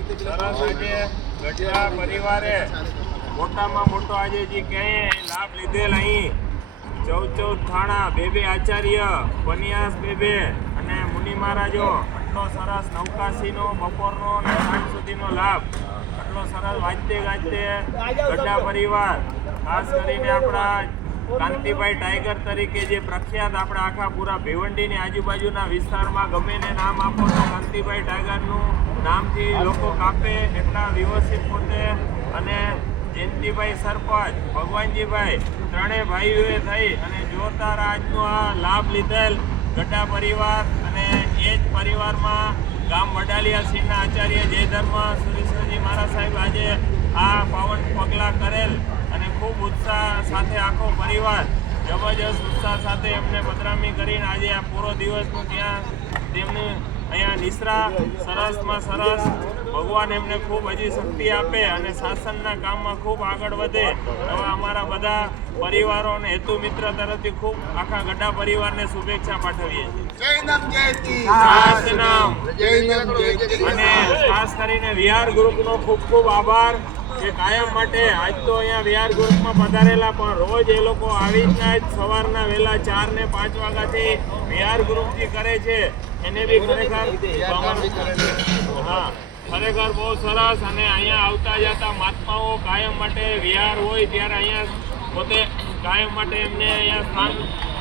સરસ આજે પરિવારે મોટામાં મોટો આજે જે કહે લાભ લીધેલ અહીં ચૌદ ચૌદ થાણા બે આચાર્ય પનિયાસ બે અને મુનિ મહારાજો આટલો સરસ નવકાશીનો બપોરનો અને સુધીનો લાભ આટલો સરસ વાંચતે ગાજતે ગઢડા પરિવાર, ખાસ કરીને આપણા કાંતિભાઈ ટાઈગર તરીકે જે પ્રખ્યાત આપણા આખા પૂરા ભિવંડીની આજુબાજુના વિસ્તારમાં ગમે ને નામ આપો તો કાંતિભાઈ ટાઈગરનું નામથી લોકો કાપે એટલા વિવસિત પોતે અને જયંતિભાઈ સરપંચ ભગવાનજીભાઈ, ત્રણેય ભાઈઓએ થઈ અને જોરદાર આજનો આ લાભ લીધેલ ગઢા પરિવાર અને એ જ પરિવારમાં ગામ વડાલિયા સિંહના આચાર્ય જય ધર્મ સુરેશ્વરજી મહારાજ સાહેબ આજે આ પાવન પગલાં કરેલ. ખૂબ ઉત્સાહ સાથે આખો પરિવાર જબરજસ્ત ઉત્સાહ સાથે એમને પધરામણી કરીને આજે આ પૂરો દિવસનો ત્યાં તેમને અહીંયા નિસરા સરસમાં સરસ ભગવાન એમને ખૂબ હજી શક્તિ આપે અને શાસનના કામમાં ખૂબ આગળ વધે એવા અમારા બધા પરિવારો અને હેતુ મિત્ર તરફથી ખૂબ આખા ગઢા પરિવારને શુભેચ્છા પાઠવીએ અને ખાસ કરીને વિહાર ગ્રુપનો ખૂબ ખૂબ આભાર. કે કાયમ માટે આજ તો અહીંયા વિહાર ગ્રુપમાં પધારેલા પણ રોજ એ લોકો આવી રીતના જ સવારના વહેલા ચાર ને પાંચ વાગ્યાથી વિહાર ગ્રુપથી જે કરે છે. એને બી ખરેખર હા, ખરેખર બહુ સરસ અને અહીંયા આવતા જતા મહાત્માઓ કાયમ માટે વિહાર હોય ત્યારે અહીંયા પોતે કાયમ માટે એમને અહીંયા સ્થાન,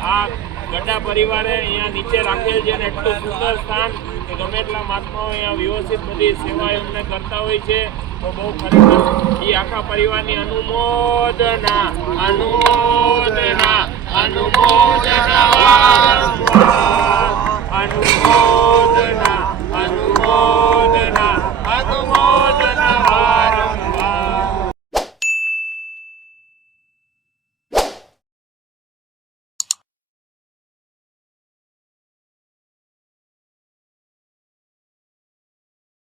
આ ગડા પરિવારે અહીંયા નીચે રાખેલ છે અને એટલું સુંદર સ્થાન કે ગમે એટલા મહાત્માઓ અહીંયા વ્યવસ્થિત બધી સેવા એમને કરતા હોય છે. તો બહુ ખરેખર એ આખા પરિવારની અનુમોદના અનુમોદના અનુમોદના.